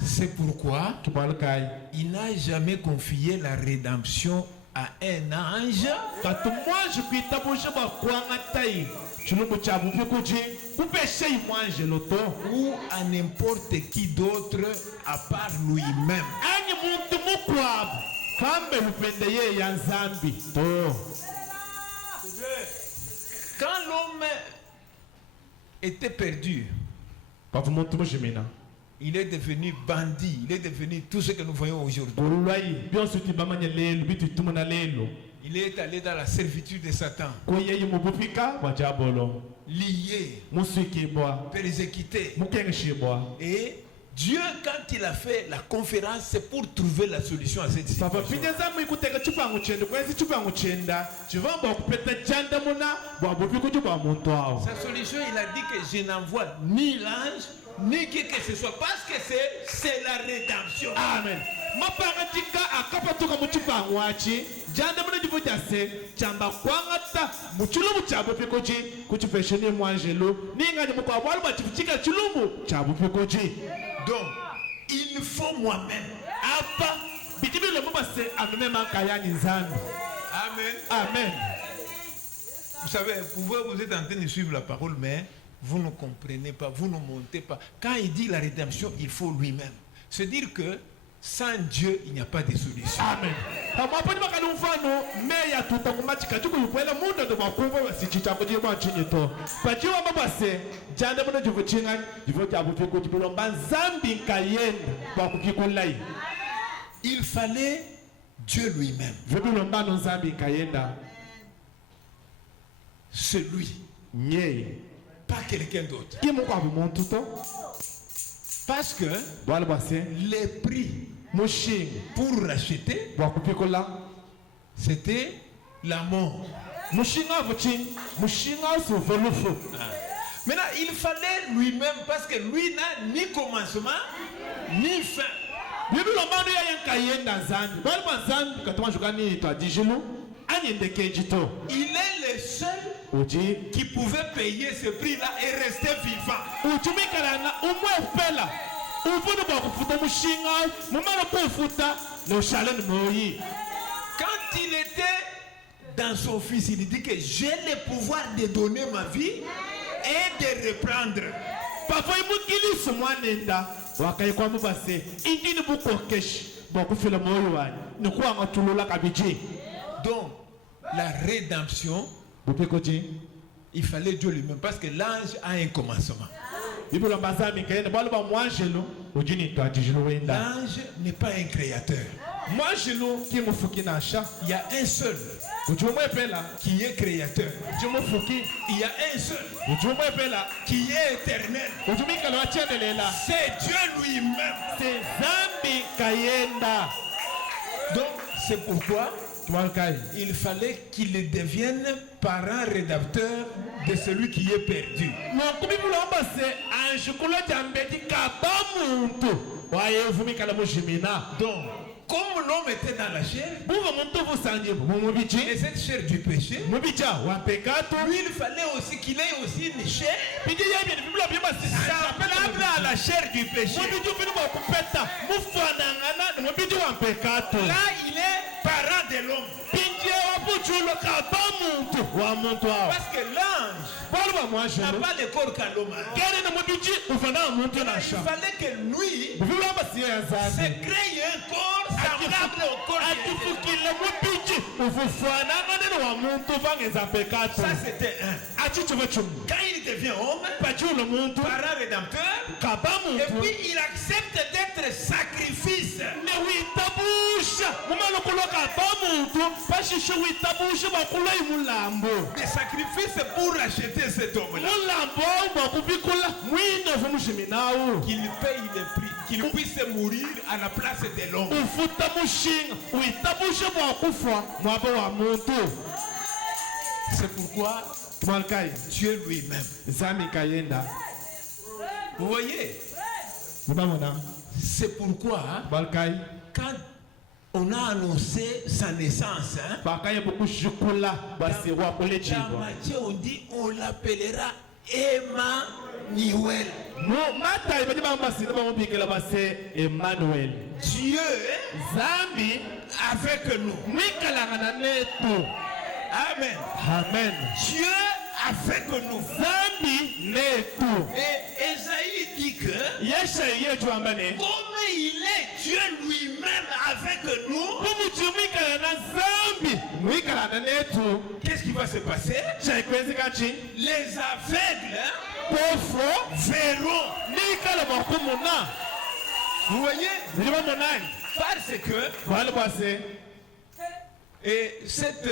C'est pourquoi tubalukai il n'a jamais confié la rédemption à un ange kati mwanje kuitabusha bakwanga tai chilumbu cha bupi kuji kupeshe imwanje loto ou à n'importe qui d'autre à part lui-même. anyi muntu mukwabu kambe lupende ye ya nzambi to Quand l'homme était perdu, bavu muntu mujimina il est devenu bandit, il est devenu tout ce que nous voyons aujourd'hui. kululwai byonse tibamanye lelo bitutumuna lelo Il est allé dans la servitude de Satan, kuyeyi mubupika bwa jabolo lié, muswikibwa persécuté. mukengeshibwa Et Dieu, quand il a fait la conférence, c'est pour trouver la solution à cette papa situation. pinde zamu ikuteka chipangu chenda kwezi chipangu chenda chivamba kupeta janda muna bwa bupiku chibwa muntu awo Sa solution, il a dit que je n'envoie ni l'ange, ni qui que ce soit, parce que c'est la rédemption. amen mapanga tika akapatuka muchipangu wachi janda muna jivu jase chamba kwangata muchulumu cha bupiku chi kuchifesheni mwanjelo ningani mukwa bwalu bachifichika chulumu cha bupiku chi Donc, il faut moi-même. apa bitibile mubase ameme makayani nzambi Amen. amen Vous savez, vous êtes en train de suivre la parole, mais vous ne comprenez pas, vous ne montez pas. Quand il dit la rédemption, il faut lui-même. Se dire que sans Dieu, il n'y a pas de solution. amen pamaponi makali mfano meya tutakumachika chikuyukwela munda tomakumva basichi chako chimwa chinyito pachiwa mabase janda muno jivu chinga jivu chabu fiku chibilomba nzambi nkayenda pakupikulai Il fallait Dieu lui-même. vibilomba no nzambi nkayenda Celui, nyeye pas quelqu'un d'autre. kimukwabu muntu to Parce que bwala bwase les prix mushinga pour racheter, bwakupikula c'était la mort. mushinga vuchi mushinga usuvolufu Maintenant, il fallait lui-même, parce que lui n'a ni commencement, ni fin. bibilomba ndo yaye nkayenda nzambi bwala bwa nzambi katumanjukani twajijilu anyendeke jito Il est le seul uji qui pouvait payer ce prix-là et rester vivant. uchumikalana umwefela uvunu bwakufuta mushinga mumala kufuta noshaleni moyi Quand il était dans son fils, il dit que j'ai le pouvoir de donner ma vie et de reprendre. papa imukilisi mwanenda wakaikwamu base indini bukokeshi bwakufila moyo wani nikuwanga tulula kabiji Donc, la rédemption, bupikoji il fallait Dieu lui-même, parce que l'ange a un commencement. bibilomba zami nkayenda bwala bwa mwanjelu ujini twajijilu wenda L'ange n'est pas un créateur. mwanjelu kimufuki nasha Il y a un seul ujumwepela qui est créateur. ujumufuki Il y a un seul ujumwepela qui est éternel. ujumikala wachendelela C'est Dieu lui-même. c'est zambi kayenda Donc, c'est pourquoi twakai il fallait qu'il devienne parent rédempteur de celui qui est perdu. nokubibulomba se anshukula jambeti kaba muntu wayevumikala mujimina Donc, comme l'homme était dans la chair, buva muntu busangiye mumubiji et cette chair du péché, mubija wa pekato lui il fallait aussi qu'il ait aussi une chair biji yabye bibula bima semblable à la chair du péché. mubiji bino kupeta mufanangana mubiji wa pekato Là, il est parent de l'homme. biji wa bujulo kaba muntu wa muntu wa Parce que l'ange balwa mwaje n'a pas le corps qu'un l'homme a. kene na mubiji ufana muntu na Il sha fallait que lui bibula basiye se yazazi crée un corps semblable au corps de Dieu. atifukile mubiji ufufanangana wa muntu vangeza pekato Ça, c'était un. achichiwe chumu Quand il devient homme, pajulo muntu parent rédempteur, kaba et muntu puis il accepte d'être sacrifice. ne witabusha mumalokolo kaba muntu bashishe witabusha bakulo imulambo Des sacrifices pour acheter cet homme-là. mulambo bakubikula mwinovu mushiminawu Qu'il paye le prix, qu'il puisse mourir à la place de l'homme. ufuta mushinga witabusha bwakufa mwabo wa muntu C'est pourquoi mwalkai Dieu lui-même. zami kayenda Vous voyez, mubamona c'est pourquoi hein, mwalkai quand on a annoncé sa naissance, hein, bakaye bukushukula basi wakule dans chibo Matthieu on dit on l'appellera Emmanuel. mu matayi baje bambasira bamubikira base Emmanuel Dieu zambi avec nous. mwikalangana netu Amen. amen Dieu avec nous. zambi netu Et Esaïe dit que yeshayi yetu ambane comme il est Dieu lui-même avec nous, kumuti mwikalana zambi mwikalana netu qu'est-ce qui va se passer? chaikwezikachi Les aveugles pofo verront. nikala mwakumuna Vous voyez? nilibamonani Parce que bali bwase et cette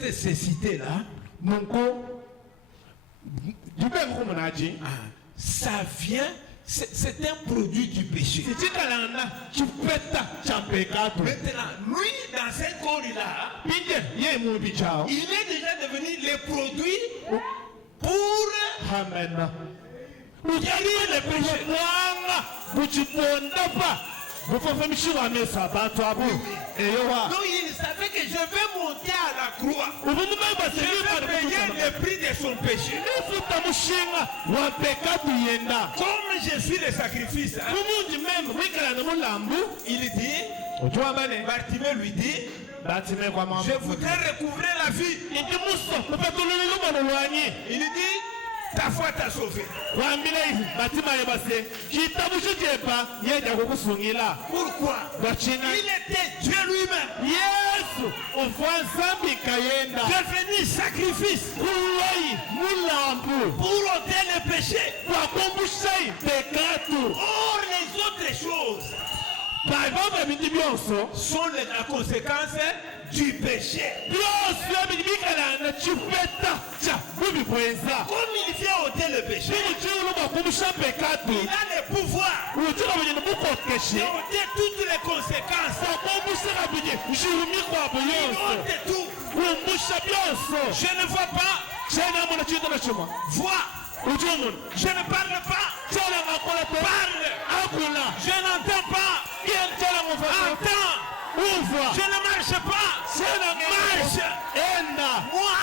nécessité-là, munku jibekukumunaji ça vient, c'est un produit du péché. chikalana chipeta cha pekato Maintenant, lui, dans ce corps-là, pije ye mubi chao il est déjà devenu le produit pour amen ujali le peche mwanga buchiponda pa bufafamishiwa mesa batu abu eyowa donc il savait que je vais monter à la croix. ubumumba Je vais payer le prix de son péché. ifuta mushinga wa pekatu yenda Comme je suis le sacrifice, hein, umunji meme wikalana mulambu il dit, ojwambane Bartimée lui dit, batime kwa mama je voudrais recouvrer la vie. indi muso mupetululilumano lwanyi Il dit, ta foi t'a sauvé. wambile hivi batima yebase kitabu chepa yeja kukusungila Pourquoi? gwachina Il était Dieu lui-même, yesu ufwa nsambi kayenda devenu sacrifice kuloyi mulambu pour ôter le péché. wakumbushayi pekatu Or, les autres choses bavava bindi byonso sont la conséquence du péché. byose bibikalana chipeta cha mubibwenza Comme il vient ôter le péché, bimuchulu bakumbusha pekatu il a le pouvoir utika bujini bukokeshe d'ôter toutes les conséquences. bakumbusha biji nshirumikwapo Il yonso ôte tout. kumbusha byonso Je ne vois pas, chena muna chintu nachuma vois. ujumuna Je ne parle pas, chela ngakola pe parle. akula Je n'entends pas, kiel chela ngufata entends. uva Je ne marche pas, chela marche. enda Moi,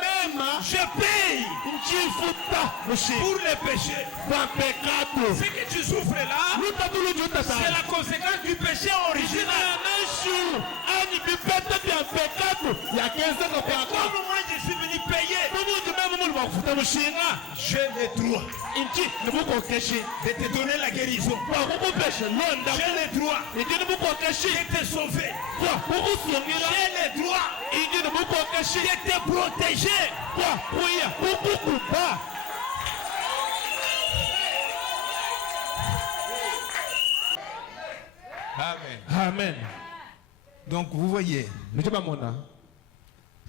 mema je paye nchifuta mushi pour le péché. kwa pekatu Ce que tu souffres là, lutatulu juta c'est sana la conséquence du péché original. nashuru ani bipeta bya pekatu yakenzeka kwaka Comme moi je suis venu payer, umunji mema muli bakufuta mushinga j'ai le droit inchi nibukokeshi de te donner la guérison. bakukupeshe londa J'ai le droit inji nibukokeshi de te sauver. kwa kukusungira J'ai le droit inji nibukokeshi de te protéger. kwa kuya kukukupa Amen. amen Donc vous voyez, nicho bamona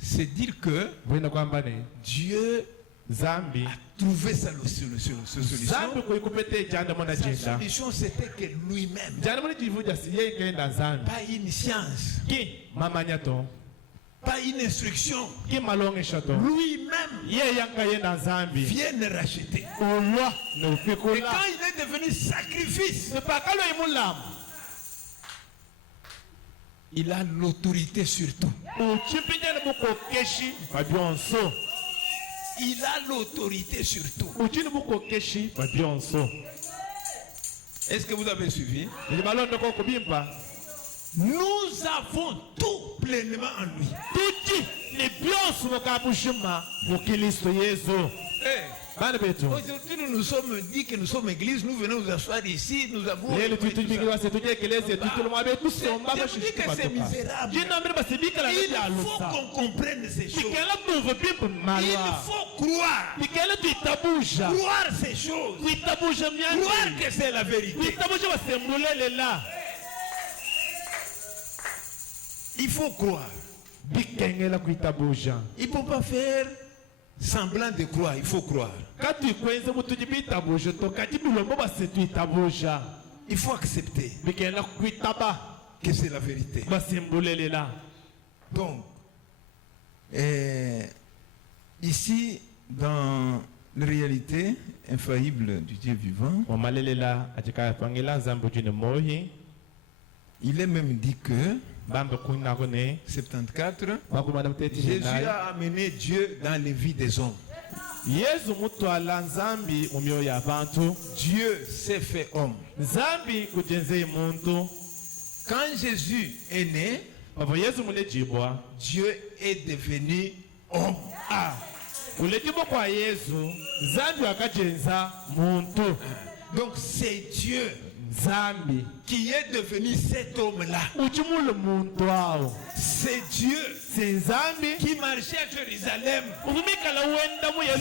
c'est dire que bwina kwamba ne Dieu zambi trouvé sa solution. zambi kuikupete janda mona Sa jenda solution c'était que lui-même, janda mona jivuja siye ikaenda zambi pas une science, ki mamanyato pas une instruction, ki malongesho to lui-même ye yanka yenda zambi vient le racheter. ulwa Et nupikula quand il est devenu sacrifice, ipakalo imulamu il a l'autorité sur tout. Uchimpinjana bukokeshi babyonso. Il a l'autorité sur tout. Uchini bukokeshi babyonso. Est-ce que vous avez suivi? Libalondo ko kubimpa. Nous avons tout pleinement en lui. Tuti ni byonso mukabushima mukilisto Yesu. Bana betu. Aujourd'hui, nous nous sommes dit que nous sommes église, nous venons nous asseoir ici, nous avons. Lelo tutubikiwa setuje keleze tutulumwa betu somba Je vous dis que c'est misérable. Il faut qu'on comprenne ces choses. Il faut croire. Croire ces choses. Croire que c'est la vérité. Il faut croire. Il ne faut pas faire semblant de croire, il faut croire. Il faut accepter que c'est la vérité. Donc, ici, dans la réalité infaillible du Dieu vivant, il est même dit que 74, Jésus a amené Dieu dans les vies des hommes. Dieu s'est fait homme. Quand Jésus est né, Dieu est devenu homme. Donc c'est Dieu qui est devenu cet homme-là. C'est Dieu qui marchait à Jérusalem.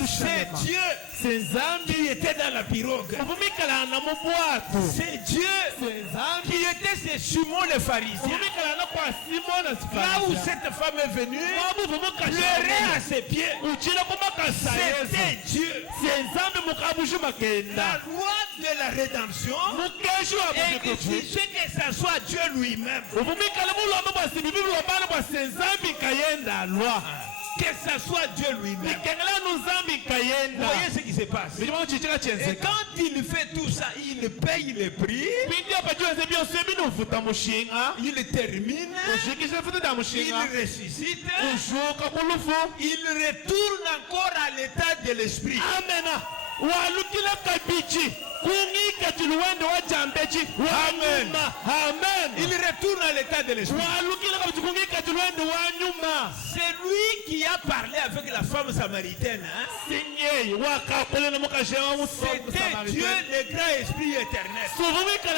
C'est Dieu qui était dans la pirogue. C'est Dieu qui était chez Simon le pharisien. Là où cette femme est venue, pleurer à ses pieds. C'était Dieu. La loi de la rédemption exigeait que ce soit Dieu lui-même. Que ce soit Dieu lui-même. Vous voyez ce qui se passe. Et quand il fait tout ça, il paye le prix. Il termine. Il ressuscite. Il retourne encore à l'état de l'esprit. Amen. Amen. Il retourne à l'état de l'esprit. C'est lui qui a parlé avec la femme samaritaine. C'était Dieu, le grand esprit éternel. C'est lui qui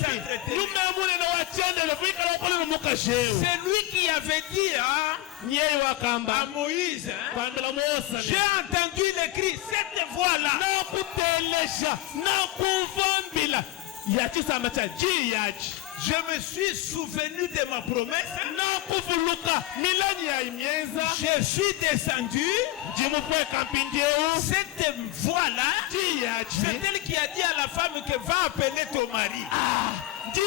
s'entretenait. C'est lui qui avait dit à Moïse, j'ai entendu le cri, cette voix-là. Je me suis souvenu de ma promesse. Je suis descendu. Cette voix-là, c'est elle qui a dit à la femme que va appeler ton mari. Ce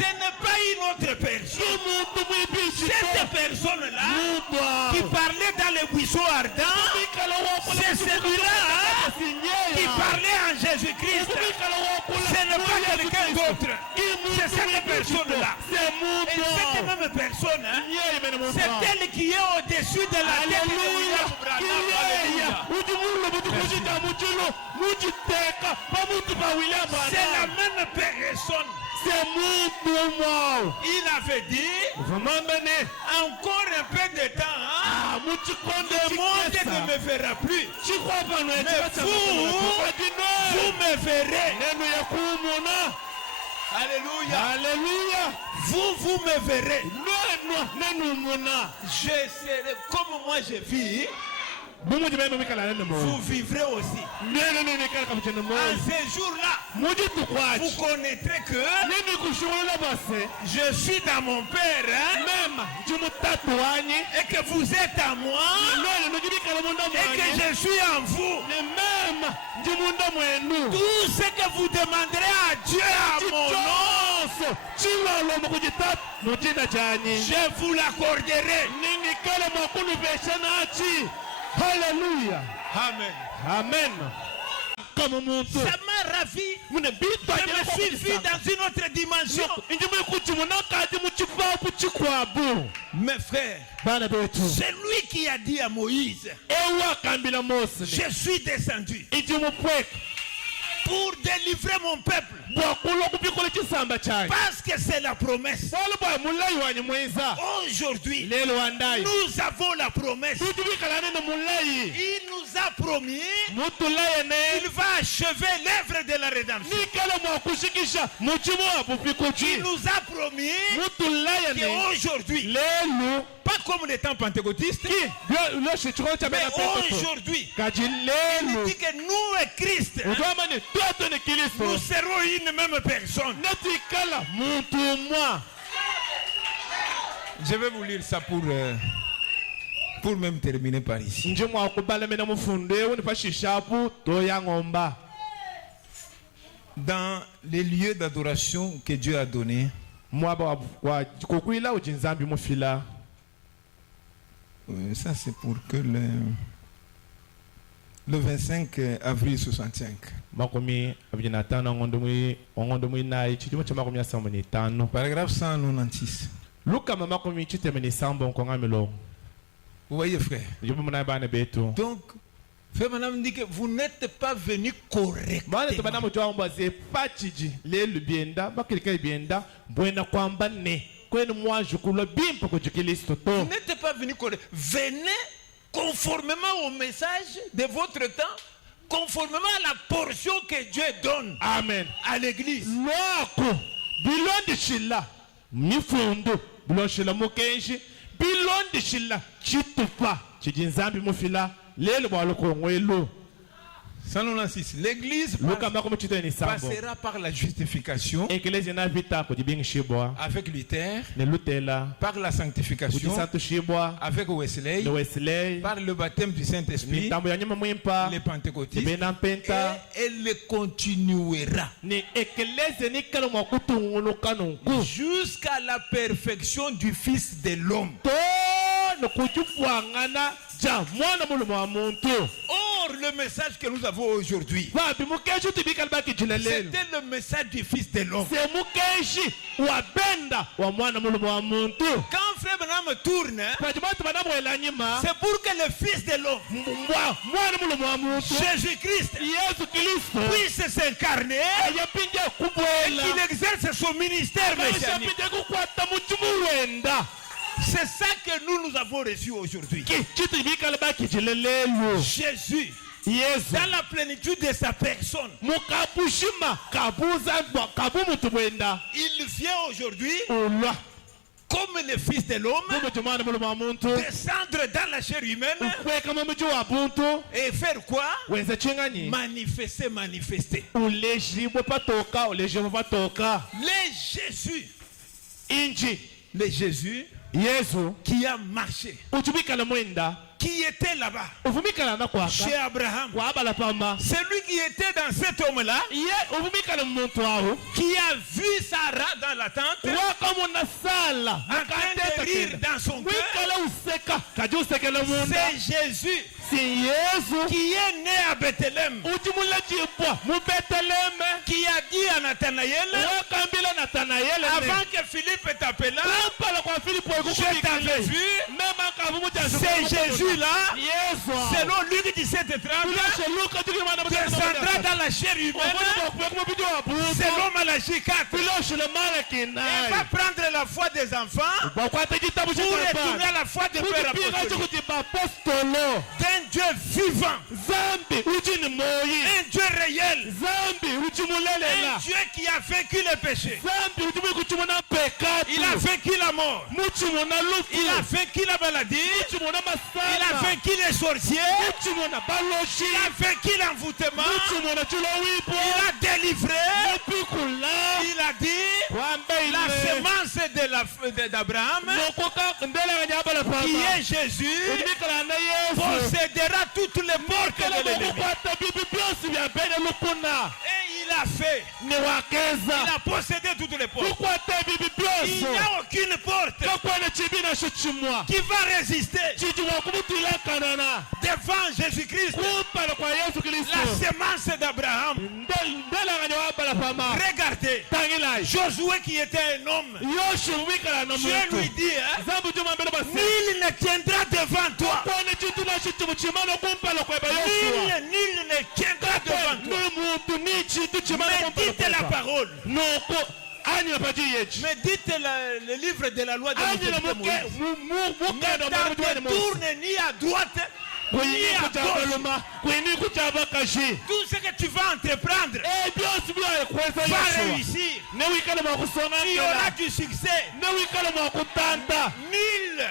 n'est pas une autre personne. Cette personne-là qui parlait dans les buissons ardents, c'est celui-là qui parlait en Jésus-Christ. Ce n'est pas quelqu'un d'autre. C'est cette personne-là. Et cette même personne, c'est elle qui est au-dessus de la tête de William Branham. C'est la même personne. Il avait dit encore un peu de temps, le monde ne me verra plus, mais vous me verrez. Alléluia. Alléluia. Vous me verrez. Je serai comme moi je vis. Vous vivrez aussi. En ces jours-là, vous connaîtrez que je suis dans mon Père, et que vous êtes à moi, et que je suis en vous. Tout ce que vous demanderez à Dieu à mon nom, je vous l'accorderai. Haleluya. Amen. Amen. Kama muntu. Ça m'a ravi. Je me suis vu dans une autre dimension. Mes frères, c'est lui qui a dit à Moïse, je suis descendu pour délivrer mon peuple. Parce que c'est la promesse. Aujourd'hui, nous avons la promesse. Il nous a promis qu'il va achever l'œuvre de la rédemption. Il nous a promis qu'aujourd'hui, pas comme les temps pentecôtistes, mais aujourd'hui, il dit que nous et Christ, nous serons une même personne. Je vais vous lire ça pour même terminer par ici. Dans les lieux d'adoration que Dieu a donnés, ça c'est pour que le 25 avril 65. Paragraphe 196. Vous voyez, frère. Donc, frère madame dit que vous n'êtes pas venu correctement. Vous n'êtes pas venu correctement. Venez conformément au message de votre temps, conformément à la portion que Dieu donne. Amen. À l'église. L'église passera par la justification avec Luther, par la sanctification avec Wesley, par le baptême du Saint-Esprit, les pentecôtistes, et elle continuera jusqu'à la perfection du Fils de l'homme. Or, le message que nous avons aujourd'hui, c'était le message du Fils de l'homme. Quand frère Branham tourne, c'est pour que le Fils de l'homme, Jésus-Christ, puisse s'incarner et qu'il exerce son ministère messianique. C'est ça que nous avons reçu aujourd'hui. Jésus, dans la plénitude de sa personne, il vient aujourd'hui comme le Fils de l'homme, descendre dans la chair humaine et faire quoi? Manifester. Les Jésus qui a marché, qui était là-bas chez Abraham, celui qui était dans cet homme-là, qui a vu Sarah dans la tente, en train de rire dans son cœur. C'est Jésus qui est né à Bethléem, qui a dit à Nathanaël, avant que Philippe t'appela, je t'avais vu. C'est Jésus-là, selon Luc 17:30, descendra dans la chair humaine, selon Malachie 4, et va prendre la foi des enfants pour retourner à la foi des pères apostoliques. D'un Dieu vivant, un Dieu réel, un Dieu qui a vaincu le péché, il a vaincu la mort, il a vaincu la maladie, il a vaincu les sorciers, il a vaincu l'envoûtement, il a délivré, il a dit la semence d'Abraham, qui est Jésus, possédera toutes les portes de l'ennemi. Et il a fait, il a possédé toutes les portes. Il n'y a aucune porte qui va résister devant l'enfant Jésus-Christ, kupala kwa Yesu Kristo la semence d'Abraham. ndela ngani wabala fama Regardez, tangila Josué qui était un homme, Yoshua wikala no Dieu lui muntu dit, hein, zambu juma mbele basi nul ne tiendra devant toi. kone chitu na chitu muchimano kumpala kwa Yoshua Nul ne tiendra devant toi. muntu ni chitu chimano Mais kumpala dites la parole. noko ani na paji yechi Mais dites le livre de la loi de ani na Moïse. muke Ne na tourne ni à droite ni à gauche. kuyibaluma kuyini kuchaba kashi Tout ce que tu vas entreprendre byosi byakweza va Yoshua réussir. ne wikala mwa kusonga Il y aura du succès. ne wikala mwa kutanda Nul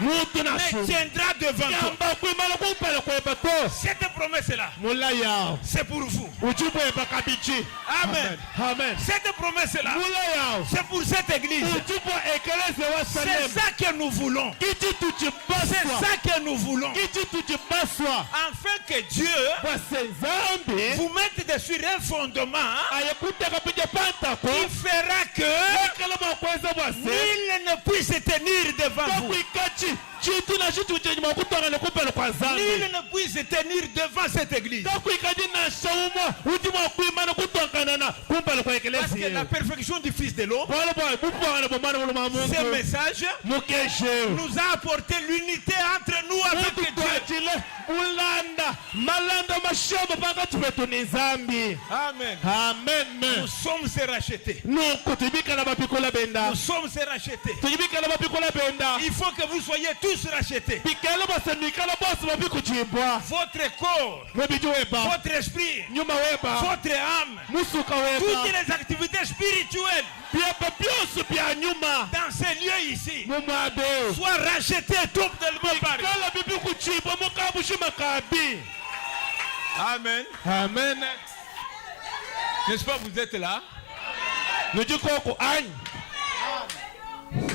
mutu na ne shu tiendra devant toi. yamba kuimala kumpala kwa bato Cette promesse-là, mula yao c'est pour vous. uchibweba kabichi Amen. amen Cette promesse-là, mula yao c'est pour cette église. uchibwa ekeleze wa C'est Salem ça que nous voulons. kichi C'est tuchibaswa ça que nous voulons. kichi tuchibaswa Afin que Dieu wasenzambi vous mette dessus un fondement ayekuteka pija pantako qui fera que wekala mwakweza bwase nul ne puisse tenir devant vous. tokwikachi chitu na chitu chenye mwakutongana kupela kwa zambi Nul ne puisse tenir devant cette église. tokwikaji na shauma uti mwakwimana kutongana na kumpela kwa Parce que ekelesi la perfection du Fils de l'homme, pole boy bupongana bomana muluma ce mungu message mukeshe nous a apporté l'unité entre nous avec Dieu. twachile ulanda malanda mashamba pakati petu ni zambi Amen. amen Nous sommes rachetés. nuko tibikala bapikola benda Nous sommes rachetés. tibikala bapikola benda Il faut que vous soyez tous rachetés. bikala basenikala bosi babikuchibwa Votre corps, mwebiji weba votre esprit, nyuma weba votre âme, musuka toutes weba les activités spirituelles byeba byose bya nyuma dans ces lieux ici mumwade soient rachetés totalement par Dieu. kala bibi kuchibwa mukabushima kabi Amen. amen N'est-ce pas, vous êtes là? nujikoko anyi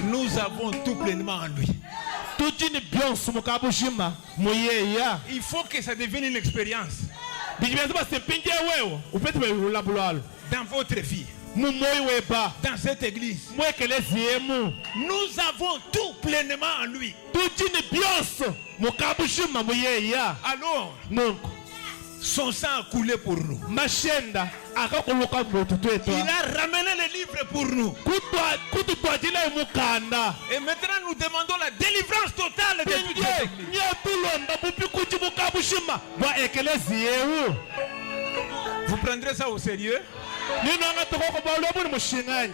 Nous avons tout pleinement en lui. tujini byonse mukabushima muyeya Il faut que ça devienne une expérience bijibeza basempinje wewe upete belulabulalo dans votre vie, mumoyi weba dans cette église. mwekelezi yemu Nous avons tout pleinement en lui. tujini byonse mukabushima muyeya Alors, nonko son sang a coulé pour nous. mashenda akakuluka mbotu twetwa Il a ramené les livres pour nous. kututwajila emukanda Et maintenant, nous demandons la délivrance totale de toute cette église. nyatulonda bupi kuci mukabushima bwa ekelezi yewu Vous prendrez ça au sérieux? ninonga tokoko bwaulwa buli mushinganyi